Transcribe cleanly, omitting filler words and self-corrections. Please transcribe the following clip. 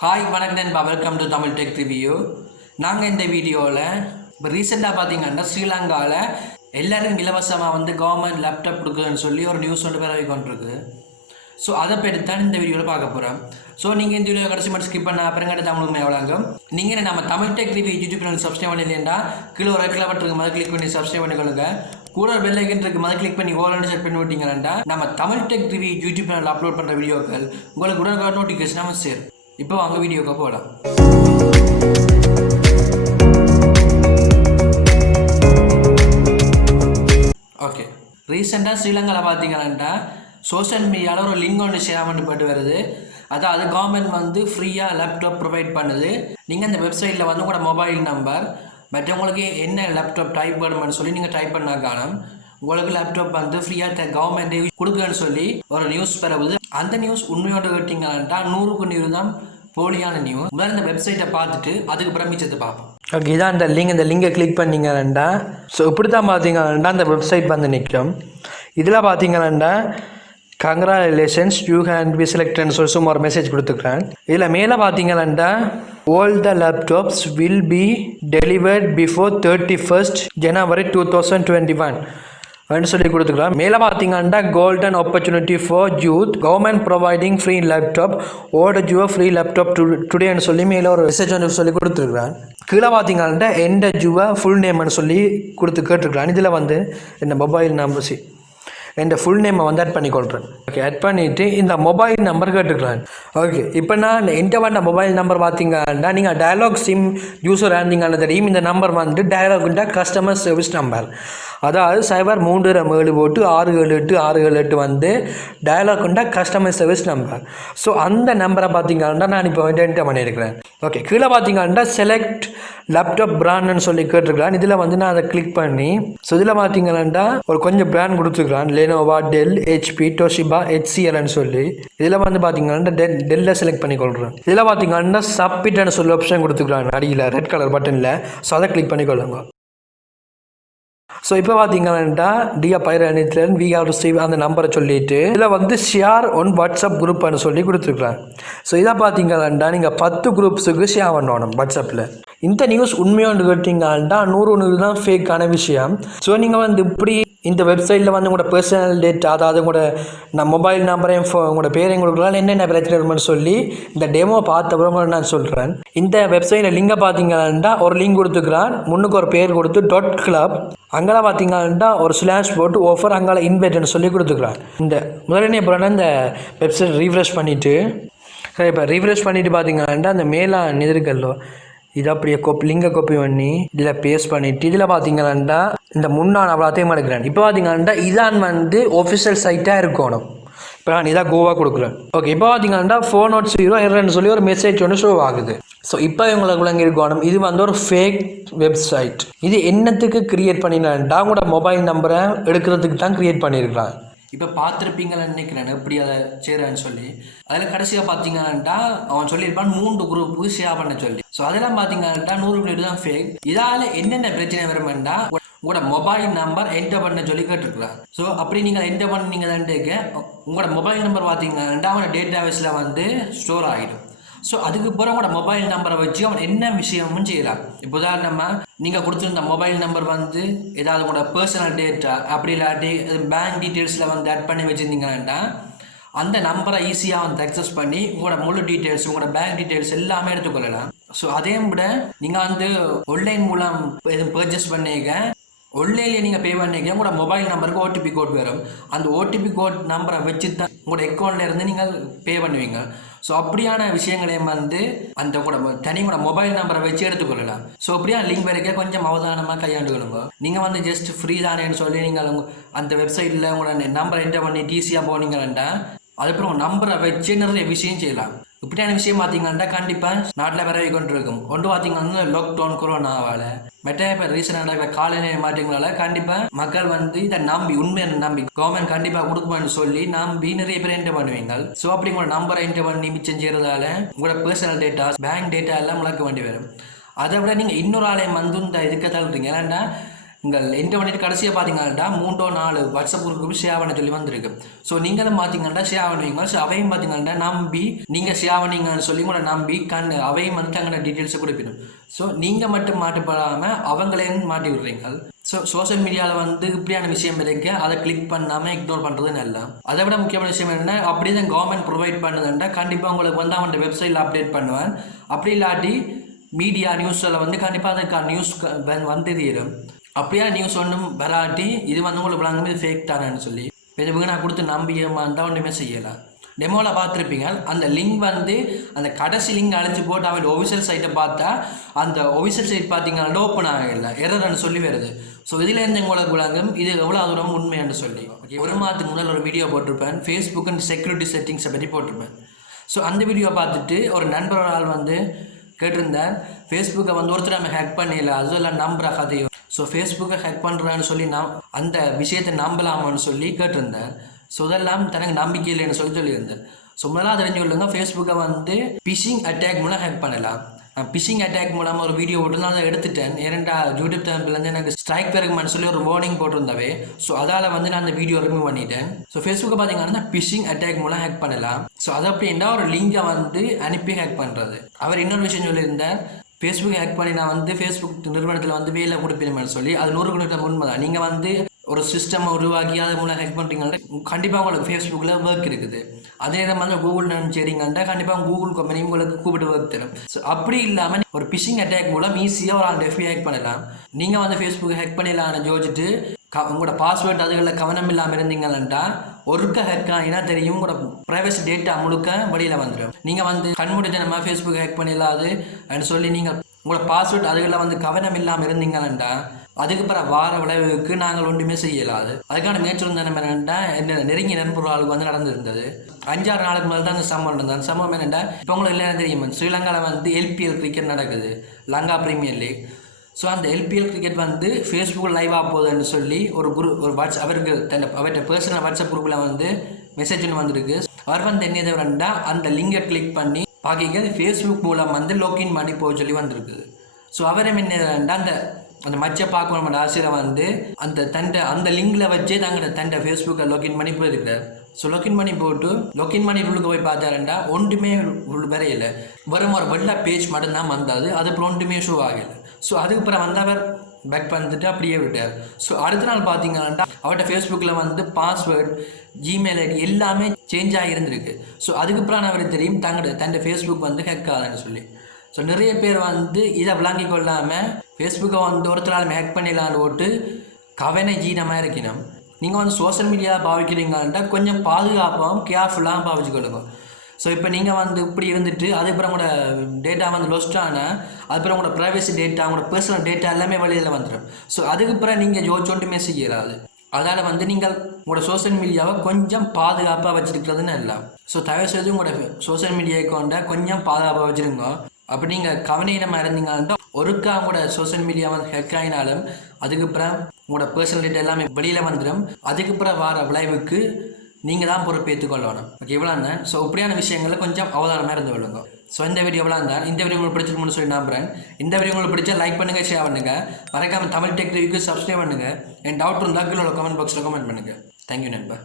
Hi வணக்கம் நண்பா, welcome to Tamil tech review. நாங்கள் இந்த வீடியோவில் இப்போ ரீசெண்டாக பார்த்தீங்கன்னா ஸ்ரீலங்காவில் எல்லாருக்கும் இலவசமாக கவர்மெண்ட் லேப்டாப் கொடுக்குதுன்னு சொல்லி ஒரு நியூஸ் பரவி கொண்டிருக்கு. ஸோ அதை பற்றி தான் இந்த வீடியோவில் பார்க்க போகிறோம். ஸோ நீங்கள் இந்த வீடியோ கடைசி மட்டும் ஸ்கிப் பண்ண அப்புறம் தமிழ் எவ்வளோங்க நீங்கள் நம்ம Tamil tech review YouTube channel subscribe பண்ணலைன்னா கீழே ஒரு ரெட் கலர் பட்டன் கிளிக் பண்ணி சப்ஸ்கிரைப் பண்ணிக்கொள்ளுங்க. கூட பெல் ஐக்கன் இருக்கு, மத கிளிக் பண்ணி ஓலன்னு செட் பண்ணி விட்டீங்கன்னா நம்ம Tamil tech review YouTube channel upload பண்ணுற வீடியோக்கள் உங்களுக்கு உடனே நோட்டிஃபிகேஷன் சேரும். இப்போ வாங்க வீடியோக்கு போகலாம். ஓகே, ரீசெண்டாக ஸ்ரீலங்காவில் பார்த்தீங்கன்னா சோஷியல் மீடியாவில் ஒரு லிங்க் ஒன்று ஷேர் பண்ணப்பட்டு வருது. அதாவது கவர்மெண்ட் ஃப்ரீயாக லேப்டாப் ப்ரொவைட் பண்ணுது. நீங்கள் அந்த வெப்சைட்டில் உங்களோட மொபைல் நம்பர் மற்றவங்களுக்கு என்ன லேப்டாப் டைப் பண்ணணும்னு சொல்லி நீங்கள் டைப் பண்ணா காணும் உங்களுக்கு லேப்டாப் ஃப்ரீயாக கவர்மெண்ட்டே கொடுக்குறேன்னு சொல்லி ஒரு நியூஸ் பரவுது. அந்த நியூஸ் உண்மையோடு கேட்டிங்கன்னா 100க்கு 100 தான் போலியான நியூஸ். முதல்ல இந்த வெப்சைட்டை பார்த்துட்டு அதுக்கு பிரமிச்சத்தை பார்ப்போம். ஓகே, இதான் இந்த லிங்கை கிளிக் பண்ணிங்கன்னா ஸோ இப்படி தான் பார்த்தீங்கன்னா அந்த வெப்சைட் நிற்கும். இதில் பார்த்தீங்கன்னா கங்க்ராச்சுலேஷன்ஸ் யூ ஹேண்ட் பி செலக்டட்னு சொல்லி சும்மா ஒரு மெசேஜ் கொடுத்துக்கிறேன். இதில் மேலே பார்த்தீங்கன்னா all the laptops will be delivered before 31st January 2021 அப்படின்னு சொல்லி கொடுத்துக்கலாம். மேலே பார்த்தீங்கன்னா golden opportunity for youth, government providing free laptop, order your free laptop டுடேன்னு சொல்லி மேலே ஒரு மெசேஜ் சொல்லி கொடுத்துருக்குறான். கீழே பார்த்தீங்கன்னா எண்ட் யுவர் ஃபுல் நேம்னு சொல்லி கேட்டிருக்கிறான். இதில் இந்த மொபைல் நம்பர் என் ஃபுல் நேமை ஆட் பண்ணிக்கொள்கிறேன். ஓகே, ஆட் பண்ணிவிட்டு இந்த மொபைல் நம்பர் கேட்டுக்கிறேன். ஓகே, இப்போ நான் என்கிட்ட மொபைல் நம்பர் பார்த்தீங்கன்னா நீங்கள் டயலாக் சிம் யூஸர் இருந்தீங்கன்னு தெரியும். இந்த நம்பர் டயலாக்ன்ற கஸ்டமர் சர்வீஸ் நம்பர், அதாவது 0337 போட்டு 678 டயலாக்ன்ற கஸ்டமர் சர்வீஸ் நம்பர். ஸோ அந்த நம்பரை பார்த்தீங்கன்னா நான் இப்போ என்டர் பண்ணியிருக்கிறேன். ஓகே, கீழே பார்த்தீங்கன்னா செலக்ட் லேப்டாப் பிராண்ட்னு சொல்லி கேட்டிருக்கிறேன். இதில் நான் அதை கிளிக் பண்ணி ஸோ இதில் பார்த்தீங்கன்னா ஒரு கொஞ்சம் பிராண்ட் கொடுத்துருக்குறான். லெனோவா, டெல், ஹெச்பி, டோஷிபா, HCLன்னு சொல்லி இதில் பார்த்தீங்கன்னா டெல்லை செலக்ட் பண்ணிக்கொள்கிறேன். இதில் பார்த்தீங்கன்னா சப்மிட்னு சொல்லி ஆப்ஷன் கொடுத்துருக்குறாங்க அடியில் ரெட் கலர் பட்டனில். ஸோ அதை கிளிக் பண்ணிக்கொள்ளுங்க. ஸோ இப்போ பார்த்தீங்கன்னா டிஆர் பைரன் வி ஹவ் ரிசீவ் அந்த நம்பரை சொல்லிட்டு இதில் ஷேர் ஒன் வாட்ஸ்அப் குரூப்னு சொல்லி கொடுத்துருக்குறாங்க. ஸோ இதை பார்த்தீங்கன்னா நீங்கள் 10 குரூப்ஸுக்கு ஷேர் பண்ணணும் வாட்ஸ்அப்பில். இந்த நியூஸ் உண்மையோன்னு கேட்டிங்கன்னா 100 தான் ஃபேக்கான விஷயம். ஸோ நீங்கள் இப்படி இந்த வெப்சைட்டில் உங்களோட பர்சனல் டேட்டா, அதாவது உங்களோட மொபைல் நம்பரையும் உங்களோட பேரையும் கொடுக்கலாம், என்னென்ன பிரச்சனை இருக்குன்னு சொல்லி இந்த டெமோ பார்த்தப்பறம் நான் சொல்கிறேன். இந்த வெப்சைட்டில் லிங்கை பார்த்தீங்கன்னா ஒரு லிங்க் கொடுத்துக்கிறான், முன்னுக்கு ஒரு பேர் கொடுத்து .club, அங்கெல்லாம் பார்த்தீங்கன்னா ஒரு ஸ்லாஷ் போட்டு ஆஃபர், அங்கே இன்வைட்னு சொல்லி கொடுத்துக்கிறான். இந்த முதலனே அப்புறம் இந்த வெப்சைட் ரீஃப்ரெஷ் பண்ணிவிட்டு இப்போ ரீஃப்ரெஷ் பண்ணிவிட்டு பார்த்தீங்கன்னா அந்த மேலே நிதிருக்கல்லோ இதை அப்படியே லிங்கை காப்பி பண்ணி இதில் பேஸ்ட் பண்ணிவிட்டு இதில் பார்த்தீங்கன்னா இந்த முன்னாள் அவ்வளோத்தையும் எடுக்கிறேன். இப்போ பார்த்தீங்கன்னா இதான் ஒஃபிஷியல் சைட்டாக இருக்கணும். இப்போ நான் இதான் கோவா கொடுக்குறேன். ஓகே, இப்போ பார்த்தீங்கன்னா 400 எரர்னு சொல்லி ஒரு மெசேஜ் ஒன்று ஷோ ஆகுது. ஸோ இப்போ இவங்களுக்கு இருக்கணும் இது ஒரு ஃபேக் வெப்சைட். இது என்னத்துக்கு கிரியேட் பண்ணினான்டா உங்களோட மொபைல் நம்பரை எடுக்கிறதுக்கு தான் கிரியேட் பண்ணியிருக்கிறான். இப்போ பார்த்துருப்பீங்கன்னு நினைக்கிறேன் எப்படி அதை சேரான்னு சொல்லி. அதில் கடைசியாக பார்த்தீங்கன்னா அவன் சொல்லியிருப்பான் 3 குரூப்புக்கு ஷேர் பண்ண சொல்லி. ஸோ அதெல்லாம் பார்த்தீங்கன்னா 100 தான் ஃபேக். இதால் என்னென்ன பிரச்சனை வருமெண்டா உங்களோட மொபைல் நம்பர் என்டர் பண்ண சொல்லி கேட்டுருக்கலாம். ஸோ அப்படி நீங்கள் என்டர் பண்ணீங்க உங்களோட மொபைல் நம்பர் பார்த்தீங்கன்னா அவனோட டேட்டாபேஸில் ஸ்டோர் ஆகிடும். ஸோ அதுக்கு பிறகு உங்களோட மொபைல் நம்பரை வச்சு அவன் என்ன விஷயமும் செய்யலாம். இப்போ உதாரணமாக நீங்கள் கொடுத்துருந்த மொபைல் நம்பர் ஏதாவது உங்களோட பர்சனல் டேட்டா அப்படி இல்லாட்டி பேங்க் டீட்டெயில்ஸில் ஆட் பண்ணி வச்சுருந்தீங்கன்னா அந்த நம்பரை ஈஸியாக அக்சஸ் பண்ணி உங்களோட முழு டீட்டெயில்ஸ், உங்களோட பேங்க் டீட்டெயில்ஸ் எல்லாமே எடுத்துக்கொள்ளலாம். ஸோ அதே விட நீங்கள் ஆன்லைன் மூலம் எதுவும் பர்ச்சேஸ் பண்ணிக்க ஆன்லைன்லேயே நீங்கள் பே பண்ணிக்க உங்களோட மொபைல் நம்பருக்கு OTP கோட் வரும். அந்த OTP கோட் நம்பரை வச்சு தான் உங்களோட அக்கௌண்ட்லேருந்து நீங்கள் பே பண்ணுவீங்க. ஸோ அப்படியான விஷயங்களையும் அந்த கூட கூட மொபைல் நம்பரை வச்சு எடுத்துக்கொள்ளலாம். ஸோ அப்படியா லிங்க் வரைக்கும் கொஞ்சம் அவதானமாக கையாண்டுக்கணுங்க. நீங்கள் ஜஸ்ட் ஃப்ரீ தானேன்னு சொல்லி நீங்கள் அந்த வெப்சைட்டில் உங்களோட நம்பரை என்டர் பண்ணி ஈஸியாக போனீங்கன்னா அதுக்கப்புறம் நம்பரை வச்சு நிறைய விஷயம் செய்யலாம். இப்படியான விஷயம் பார்த்தீங்கன்னா கண்டிப்பாக நாட்டில் பரவி கொண்டு இருக்கும். ஒன்று பார்த்தீங்கன்னா லாக்டவுன் கொரோனாவால் மெட்ட இப்போ ரீசெண்டாக நடக்கிற காலநிலை மாற்றங்களால் கண்டிப்பாக மக்கள் இதை நம்பி உண்மையை நம்பி கவர்மெண்ட் கண்டிப்பாக கொடுக்குமான்னு சொல்லி நம்பி நிறைய பேர் என்டர் பண்ணுவீங்க. ஸோ அப்படி உங்களோட நம்பரை என்டர் பண்ணி மிச்சம் செய்கிறதால உங்களோட பர்சனல் டேட்டா, பேங்க் டேட்டா எல்லாம் முழக்க வேண்டி வரும். அதை விட நீங்கள் இன்னொரு ஆலயம் இந்த இதுக்கு தள்ளுறீங்க. ஏன்னா உங்கள் என்ட்ரு பண்ணிட்டு கடைசியாக பார்த்தீங்கன்னா 3-4 வாட்ஸ்அப் குரூப்புக்கு ஷேர் பண்ண சொல்லி வந்திருக்கு. ஸோ நீங்களும் பார்த்தீங்கன்னா ஷேர் பண்ணுவீங்க. ஸோ அவையும் பார்த்தீங்கன்னா நம்பி நீங்கள் ஷேர் பண்ணீங்கன்னு சொல்லி கூட நம்பி அவையும் வந்து அங்கே டீட்டெயில்ஸை கொடுப்பிடும். ஸோ நீங்கள் மட்டும் மாட்டுப்படாமல் அவங்களையும் மாட்டி விடுறீங்க. ஸோ சோஷியல் மீடியாவில் வந்து இப்படியான விஷயம் இருக்கு, அதை கிளிக் பண்ணாமல் இக்னோர் பண்ணுறது நல்லா. அதை விட முக்கியமான விஷயம் என்னென்னா, அப்படியே தான் கவர்மெண்ட் ப்ரொவைட் பண்ணுதுன்னா கண்டிப்பாக உங்களுக்கு வந்து அவன் வெப்சைட்டில் அப்டேட் பண்ணுவேன். அப்படி இல்லாட்டி மீடியா நியூஸில் வந்து கண்டிப்பாக அதுக்கான நியூஸ் வந்து தீரும். அப்படியா நியூஸ் ஒன்றும் வராட்டி இது வந்து உங்களுக்கு விளங்கும் இது ஃபேக் தானேன்னு சொல்லி இது நான் கொடுத்து நம்பியமாக இருந்தால் ஒன்றுமே செய்யலாம். டெமோவில் பார்த்துருப்பீங்க, அந்த லிங்க் வந்து அந்த கடைசி லிங்க் அழிச்சு போட்டு அவன் ஒஃபிஷியல் சைட்டை பார்த்தா அந்த ஒஃபிஷியல் சைட் பார்த்தீங்கன்னா ஓப்பன் ஆகலை, எரர்னு சொல்லி வருது. ஸோ இதுலேருந்து உங்களுக்கு விளங்கும் இது எவ்வளோ தூரம் உண்மைன்னு சொல்லி. ஓகே, ஒரு மாதத்துக்கு முதல் ஒரு வீடியோ போட்டிருப்பேன், ஃபேஸ்புக் அண்ட் செக்யூரிட்டி செட்டிங்ஸை பற்றி போட்டிருப்பேன். ஸோ அந்த வீடியோ பார்த்துட்டு ஒரு நண்பர் ஆள் வந்து கேட்டிருந்தேன், ஃபேஸ்புக்கை வந்து ஒருத்தர் நம்ம ஹேக் பண்ணிடல, அதெல்லாம் நம்புற கதையும். ஸோ ஃபேஸ்புக்கை ஹேக் பண்ணுறான்னு சொல்லி நான் அந்த விஷயத்தை நம்பலாமான்னு சொல்லி கேட்டிருந்தேன். ஸோ இதெல்லாம் தனக்கு நம்பிக்கை இல்லைன்னு சொல்லியிருந்தேன். ஸோ முதலாக தெரிஞ்சு கொள்ளுங்க, ஃபேஸ்புக்கை வந்து பிஷிங் அட்டாக் மூலம் ஹேக் பண்ணலாம். பிஷிங் அட்டாக் மூலமாக ஒரு வீடியோ போட்டு நான் அதை எடுத்துட்டேன். ஏன்னா யூடியூப் சேனல்லேருந்து எனக்கு ஸ்ட்ரைக் பெருக்குமான்னு சொல்லி ஒரு வார்னிங் போட்டிருந்தவே. ஸோ அதால் வந்து நான் அந்த வீடியோ ரிமூவ் பண்ணிட்டேன். ஸோ ஃபேஸ்புக்கை பார்த்தீங்கன்னா பிஷிங் அட்டாக் மூலம் ஹேக் பண்ணலாம். ஸோ அது அப்படின்னா ஒரு லிங்கை வந்து அனுப்பி ஹேக் பண்ணுறது. அவர் இன்னொரு விஷயம் சொல்லியிருந்தார், ஃபேஸ்புக் ஹேக் பண்ணி நான் வந்து ஃபேஸ்புக் நிறுவனத்தில் வந்து வேலை கொடுப்பேன்னு சொல்லி. அது 100% உண்மை தான். நீங்கள் வந்து ஒரு சிஸ்டம் உருவாக்கி அது மூலம் ஹேக் பண்ணுறீங்கன்னா கண்டிப்பாக உங்களுக்கு ஃபேஸ்புக்கில் ஒர்க் இருக்குது. அதே நேரம் வந்து கூகுள் நினச்சிங்கன்னா கண்டிப்பாக கூகுள் கம்பெனி உங்களுக்கு கூப்பிட்டு ஒர்க் தரும். ஸோ அப்படி இல்லாமல் ஒரு பிஷிங் அட்டாக் மூலம் ஈஸியாக ஒரு ஆள் எஃபி ஹேக் பண்ணலாம். நீங்கள் வந்து ஃபேஸ்புக் ஹேக் பண்ணிடலான்னு யோசிச்சுட்டு உங்களோட பாஸ்வேர்ட் அதுகளில் கவனம் இல்லாமல் இருந்தீங்கன்னா ஒருக்க ஹேக் ஆகினா தெரியும், உங்களோட ப்ரைவசி டேட்டா முழுக்க வெளியில் வந்துடும். நீங்கள் வந்து கண்மூடித்தனமாக ஃபேஸ்புக் ஹேக் பண்ணிடலாது அப்படின்னு சொல்லி நீங்கள் உங்களோட பாஸ்வேர்ட் அதுகளில் வந்து கவனம் இல்லாமல் இருந்தீங்கன்னா அதுக்கு பிறகு வார விளைவுக்கு நாங்கள் ஒன்றுமே செய்யலாது. அதுக்கான முயற்சி நம்ம என்னென்னா என்ன நெருங்கிய நண்பர் ஆளுக்கு வந்து நடந்திருந்தது. 5-6 நாளுக்கு மேலே தான் அந்த சம்பவம் நடந்தது. அந்த சம்பவம் என்னென்னா, இப்போ உங்களுக்கு இல்லை தெரியுமா, ஸ்ரீலங்காவில் வந்து எல்பிஎல் கிரிக்கெட் நடக்குது, லங்கா பிரீமியர் லீக். ஸோ அந்த எல்பிஎல் கிரிக்கெட் வந்து ஃபேஸ்புக்கில் லைவ் ஆக போகுதுன்னு சொல்லி ஒரு வாட்ஸ்அப் அவருக்கு அவர்கிட்ட பர்சனல் வாட்ஸ்அப் குரூப்பில் வந்து மெசேஜ் ஒன்று வந்திருக்கு. அவர் வந்து என்ன வேண்டா அந்த லிங்கை கிளிக் பண்ணி பார்க்க ஃபேஸ்புக் மூலம் வந்து லாகின் பண்ணி போக சொல்லி வந்திருக்குது. ஸோ அவரை என்ன வேண்டா அந்த மச்சை பார்க்கணும் ஆசிரியரை வந்து அந்த லிங்கில் வச்சே தண்டை ஃபேஸ்புக்கை லாகின் பண்ணி போயிருக்கிறார். ஸோ லாகின் பண்ணி போட்டு லாகின் பண்ணி உள்ளுக்கு போய் பார்த்தாருண்டா ஒன்றுமே வரையில, வெறும் ஒரு வெள்ளை பேஜ் மட்டும்தான் வந்தாது. அது அப்புறம் ஒன்றுமே ஷோ ஆகலை. ஸோ அதுக்கப்புறம் வந்தவர் பேக் பண்ணிட்டு அப்படியே விட்டார். ஸோ அடுத்த நாள் பார்த்தீங்கன்னா அவர்கிட்ட ஃபேஸ்புக்கில் வந்து பாஸ்வேர்ட், ஜிமெயில் ஐடி எல்லாமே சேஞ்ச் ஆகியிருந்திருக்கு. ஸோ அதுக்கப்புறம் அவருக்கு தெரியும் தண்டை ஃபேஸ்புக் வந்து ஹேக் ஆகுதுன்னு சொல்லி. ஸோ நிறைய பேர் வந்து இதை விளங்கி கொள்ளாமல் ஃபேஸ்புக்கை வந்து ஒருத்தரால் ஹேக் பண்ணிடலான்னு போட்டு கவனஜீனமாக இருக்கணும். நீங்கள் வந்து சோஷியல் மீடியா பாவிக்கிறீங்கன்னா கொஞ்சம் பாதுகாப்பாகவும் கேர்ஃபுல்லாகவும் பாவிச்சுக்கொள்ளுங்க. ஸோ இப்போ நீங்கள் வந்து இப்படி இருந்துட்டு அதுக்கப்புறம் உங்களோட டேட்டா வந்து லொஸ்ட் ஆனால் அதுக்கப்புறம் உங்களோட ப்ரைவசி டேட்டா, உங்களோட பர்சனல் டேட்டா எல்லாமே வெளியில் வந்துடும். ஸோ அதுக்கப்புறம் நீங்கள் யோசிச்சோண்டுமே செய்யலாது. அதால் வந்து நீங்கள் உங்களோட சோஷியல் மீடியாவை கொஞ்சம் பாதுகாப்பாக வச்சுருக்கிறதுன்னு இல்லை. ஸோ தயவுசெய்து உங்களோட சோஷியல் மீடியா அக்கௌண்ட்டை கொஞ்சம் பாதுகாப்பாக வச்சுருங்க. அப்படி நீங்கள் கவனமாக இருந்தீங்கன்னா ஒருக்கா உங்களோட சோஷியல் மீடியா வந்து ஹேக் ஆகினாலும் அதுக்கப்புறம் உங்களோட பர்சனல் டேட்டா எல்லாமே வெளியில் வந்துடும். அதுக்கப்புறம் வர விளைவுக்கு நீங்கள் தான் பொறுப்பேற்றுக்கொள்ளணும். ஓகே, இவ்வளோ தான். ஸோ இப்படியான விஷயங்களில் கொஞ்சம் அவதானமாக இருந்து கொள்ளுங்க. ஸோ இந்த வீடியோ எவ்வளோ தான். இந்த வீடியோ உங்களுக்கு பிடிச்சிருக்குன்னு சொல்லி நம்புறேன். இந்த வீடியோ உங்களுக்கு பிடிச்சா லைக் பண்ணுங்கள், ஷேர் பண்ணுங்கள். மறக்காமல் தமிழ் டெக் ரிவ்யூக்கு சப்ஸ்கிரைப் பண்ணுங்கள். என் டவுட் இருந்தால் கீழே கமெண்ட் பாக்ஸில் கமெண்ட் பண்ணுங்கள். தேங்க்யூ நண்பா.